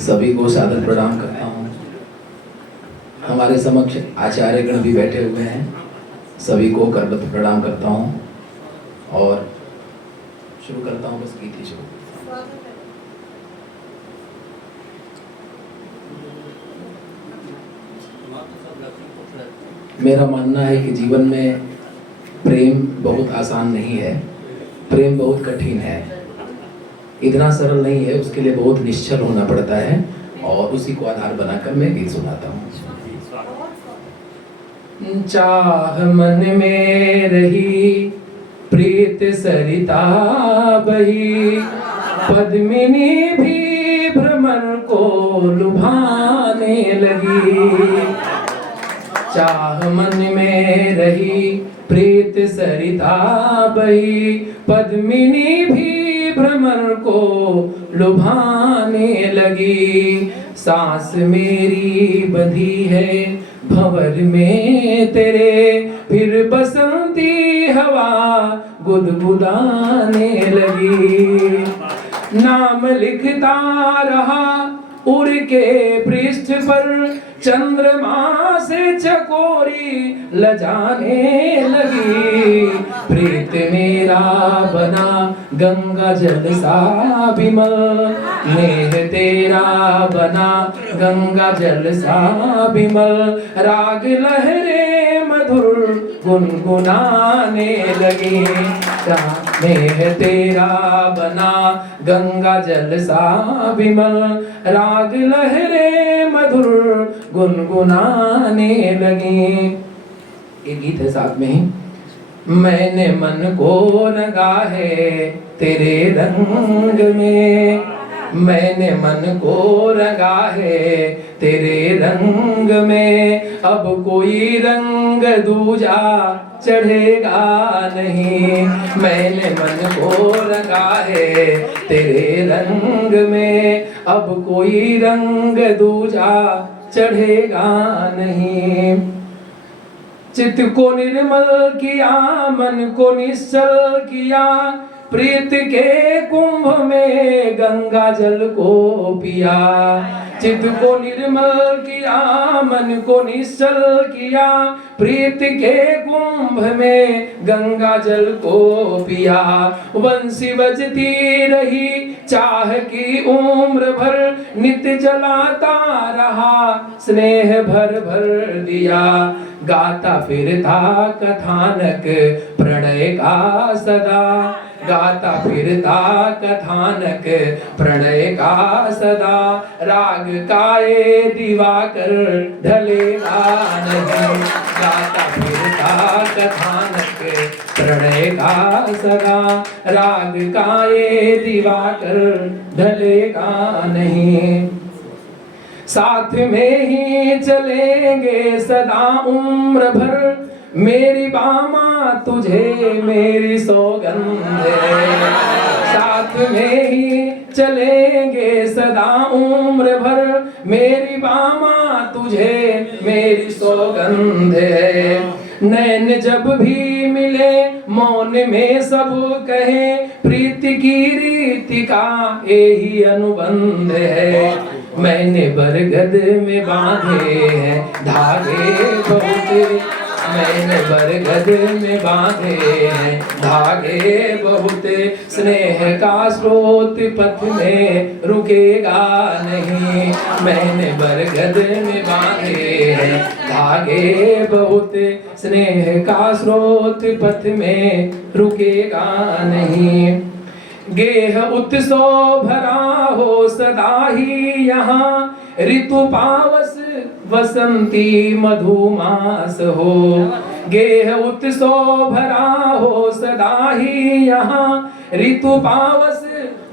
सभी को सादर प्रणाम करता हूँ। हमारे समक्ष आचार्य गण भी बैठे हुए हैं, सभी को करबद्ध प्रणाम करता हूँ और शुरू करता हूँ। बस गीत ही शुरू। मेरा मानना है कि जीवन में प्रेम बहुत आसान नहीं है, प्रेम बहुत कठिन है, इतना सरल नहीं है, उसके लिए बहुत निश्चल होना पड़ता है और उसी को आधार बनाकर मैं गीत सुनाता हूँ। चाह मन में रही प्रीत सरिता बही, पद्मिनी भी भ्रमर को लुभाने लगी। चाह मन में रही प्रीत सरिता बही, पद्मिनी भी भ्रमर को लुभाने लगी। सांस मेरी बंधी है भंवर में तेरे, फिर बसंती हवा गुदगुदाने लगी। नाम लिखता रहा उड़ के पृष्ठ पर, चंद्रमा से चकोरी लजाने लगी। प्रीत मेरा बना गंगा जल सा विमल, नेह तेरा बना गंगा जल सा विमल। राग लहरे मधुर गुनगुनाने लगी। नेह तेरा बना गंगा जल सा विमल, राग लहरे मधुर गुनगुनाने लगी। एक गीत है साथ में ही। मैंने मन को रंगा है तेरे रंग में, मैंने मन को रंगा है तेरे रंग में। अब कोई रंग दूजा चढ़ेगा नहीं। मैंने मन को रंगा है तेरे रंग में, अब कोई रंग दूजा चढ़ेगा नहीं। चित्त को निर्मल किया, मन को निश्चल किया, प्रीत के कुंभ में गंगा जल को पिया। चित्त को निर्मल किया, मन को निश्चल किया, प्रीत के कुंभ में गंगा जल को पिया। वंशी बजती रही चाह की उम्र भर, नित्य जलाता रहा स्नेह भर भर दिया। गाता फिरता कथानक प्रणय का सदा, गाता फिरता कथानक प्रणय का सदा। राग का ये दिवाकर ढलेगा नहीं। गाता फिरता कथानक प्रणय का सदा, राग का ये दिवाकर ढलेगा नहीं। साथ में ही चलेंगे सदा उम्र भर, मेरी बामा तुझे मेरी सौगंध है। साथ में ही चलेंगे सदा उम्र भर, मेरी बामा तुझे मेरी सौगंध है। नैन जब भी मिले मौन में सब कहे, प्रीति की रीति का यही अनुबंध है। मैंने बरगद में बांधे हैं धागे बहुत, मैंने बरगद में बांधे हैं धागे बहुत। स्नेह का स्रोत पथ में रुकेगा नहीं। मैंने बरगद में बांधे हैं धागे बहुत, स्नेह का स्रोत पथ में रुकेगा नहीं। गेह उत्सव भरा हो सदा ही यहाँ, ऋतु पावस वसंती मधुमास हो। गेह उत्सव भरा हो सदा ही यहाँ, ऋतु पावस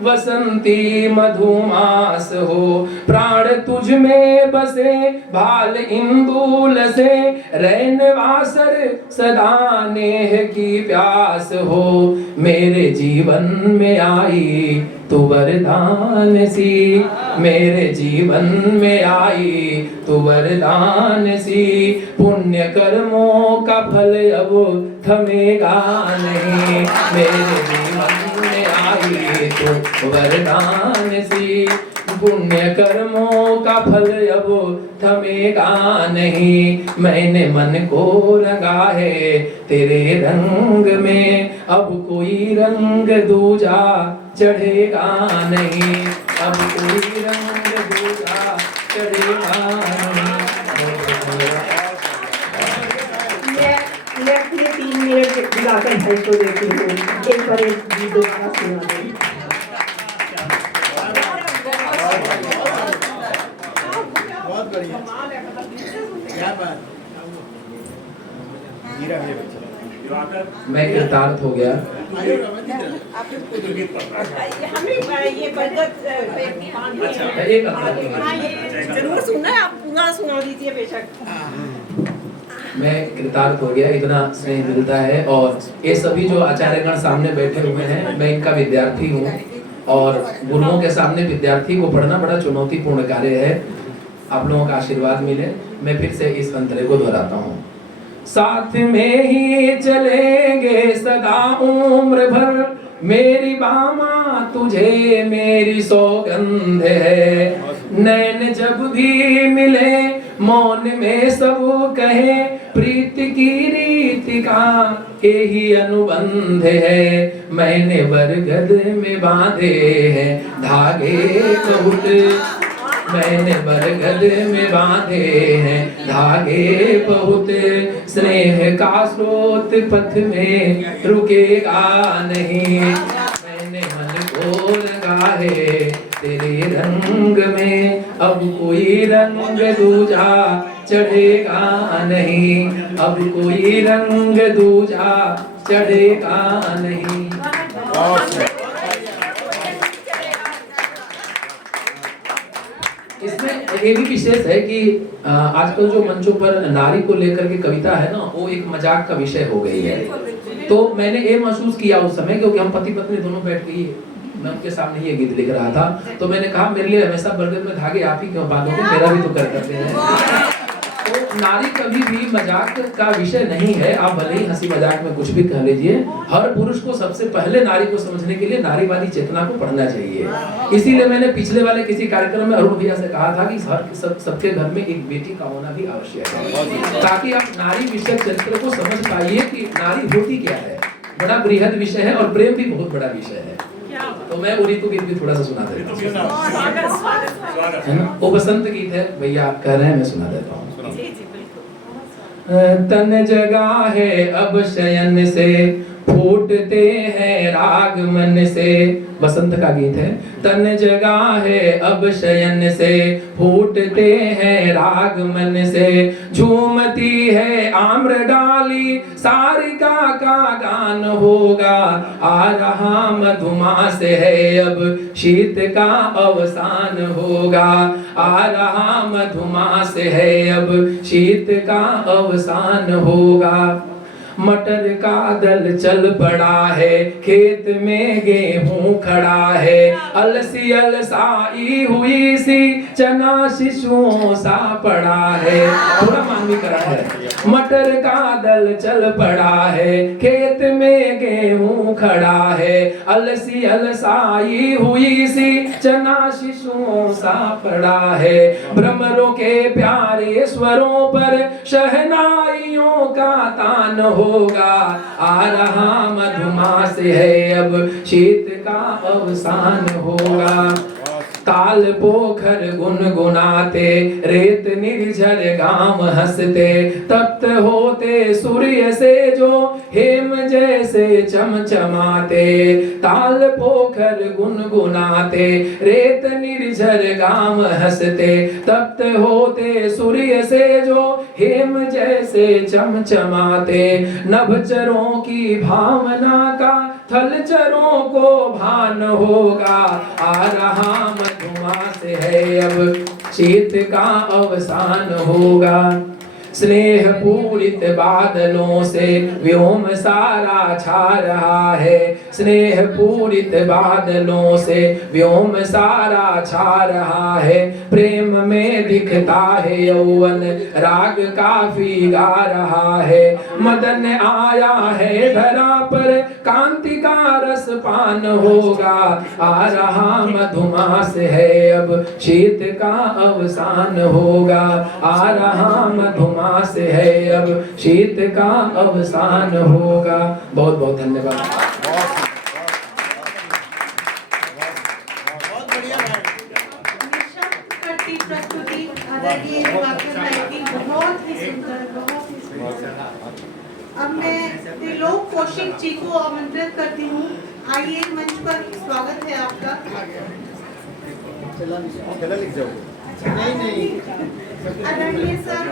वसंती मधुमास हो। प्राण तुझ में बसे भाल इंदुल से, रैन वासर सदा नेह की प्यास हो। मेरे जीवन में आई तू वरदान सी, मेरे जीवन में आई तू वरदान सी। पुण्य कर्मों का फल अब थमेगा नहीं। मेरे जीवन में आई तू वरदान सी। पुण्य कर्मों का फल अब थमेगा नहीं। मैंने मन को रंगा है तेरे रंग में, अब कोई रंग दूजा चढ़ेगा नहीं, अब कोई रंग दूजा चढ़ेगा नहीं। मैं अपने 3 मिनट दिलाकर भाई को देती हूँ, एक बार एक गीत दोबारा सुना दें। बहुत बढ़िया, क्या बात। मैं कृतार्थ हो गया। एक जरूर सुनना है, आप पूरा सुना दीजिए बेशक। मैं कृतार्थ हो गया, इतना स्नेह मिलता है। और ये सभी जो आचार्यगण सामने बैठे हुए हैं, मैं इनका विद्यार्थी हूँ और गुरुओं के सामने विद्यार्थी को पढ़ना बड़ा चुनौतीपूर्ण कार्य है। आप लोगों का आशीर्वाद मिले। मैं फिर से इस अंतरे को दोहराता हूँ। साथ में ही चलेंगे सदा उम्र भर, मेरी बामा तुझे मेरी सौगंध है। नैन जब भी मिले मौन में सब कहे, प्रीति की रीति का यही अनुबंध है। मैंने बरगद में बांधे हैं धागे बहुत, मैंने बरगद में बांधे हैं धागे बहुत। स्नेह का स्रोत पथ में रुकेगा नहीं, मैंने मन को रंगा है तेरे रंग में, अब कोई रंग दूजा चढ़ेगा नहीं, अब कोई रंग दूजा चढ़ेगा नहीं। इसमें ये भी विशेष है कि आजकल जो मंचों पर नारी को लेकर के कविता है ना, वो एक मजाक का विषय हो गई है। तो मैंने ये महसूस किया उस समय, क्योंकि हम पति पत्नी दोनों बैठ के मैं उनके सामने ये गीत लिख रहा था, तो मैंने कहा मेरे लिए हमेशा बरगद में धागे आप ही क्यों बांधोगे, मेरा भी तो कर करते हैं। तो नारी कभी भी मजाक का विषय नहीं है। आप भले ही हंसी मजाक में कुछ भी कह लीजिए, हर पुरुष को सबसे पहले नारी को समझने के लिए नारीवादी चेतना को पढ़ना चाहिए। इसीलिए मैंने पिछले वाले किसी कार्यक्रम में अरुण भैया से कहा था कि सबके घर में एक बेटी का होना भी आवश्यक है, ताकि आप नारी विषय चरित्र को समझ पाइए कि नारी होती क्या है। बड़ा बृहद विषय है और प्रेम भी बहुत बड़ा विषय है। तो मैं वो ऋतु गीत भी थोड़ा सा सुना देता हूँ, है ना। वो बसंत गीत है, भैया आप कह रहे हैं, मैं सुना देता हूँ। तन जगा है अब शयन से, फूटते हैं राग मन से। बसंत का गीत है। तन जगा है अब शयन से, फूटते हैं राग मन से। झूमती है आम्र डाली, सारिका का गान होगा। आ रहा मधुमास है, अब शीत का अवसान होगा। आ रहा मधुमास है, अब शीत का अवसान होगा। मटर का दल चल पड़ा है, खेत में गेहूं खड़ा है। अलसी अलसाई हुई सी, चना शिशुओं सा पड़ा है। थोड़ा मानवी करा है। मटर का दल चल पड़ा है, खेत में गेहूं खड़ा है। अलसी अलसाई हुई सी, चना शिशुओं सा पड़ा है। भ्रमरों के प्यारे स्वरों पर शहनाइयों का तान होगा। आ रहा मधुमास है, अब शीत का अवसान होगा। ताल पोखर गुनगुनाते, रेत निर्झर गाम हंसते। तप्त होते सूर्य से जो, हेम जैसे चमचमाते। ताल पोखर गुनगुनाते, रेत निर्झर गाम हंसते। तप्त होते सूर्य से जो, हेम जैसे चमचमाते। नभचरों की भावना का, थलचरों को भान होगा। आ रहा मधुमास है, अब शीत का अवसान होगा। स्नेह पूरित बादलों से व्योम सारा छा रहा है, स्नेह पूरित बादलों से व्योम सारा छा रहा है। प्रेम में दिखता है यौवन राग काफी गा रहा है, मदन आया है धरा पर कांति का रस पान होगा, आ रहा मधुमास है अब शीत का अवसान होगा, आ रहा मधुमास है अब शीत का अवसान होगा। बहुत बहुत धन्यवाद। बहुत बढ़िया मैम। निशब्द करती प्रस्तुति आदरणीय दिवाकर नायक की बहुत ही सुंदर, बहुत ही सुंदर। अब मैं त्रिलोक कौशिक जी को आमंत्रित करती हूँ। आइए मंच पर, स्वागत है आपका। चला लिख जाओ। नहीं नहीं आदरणीय सर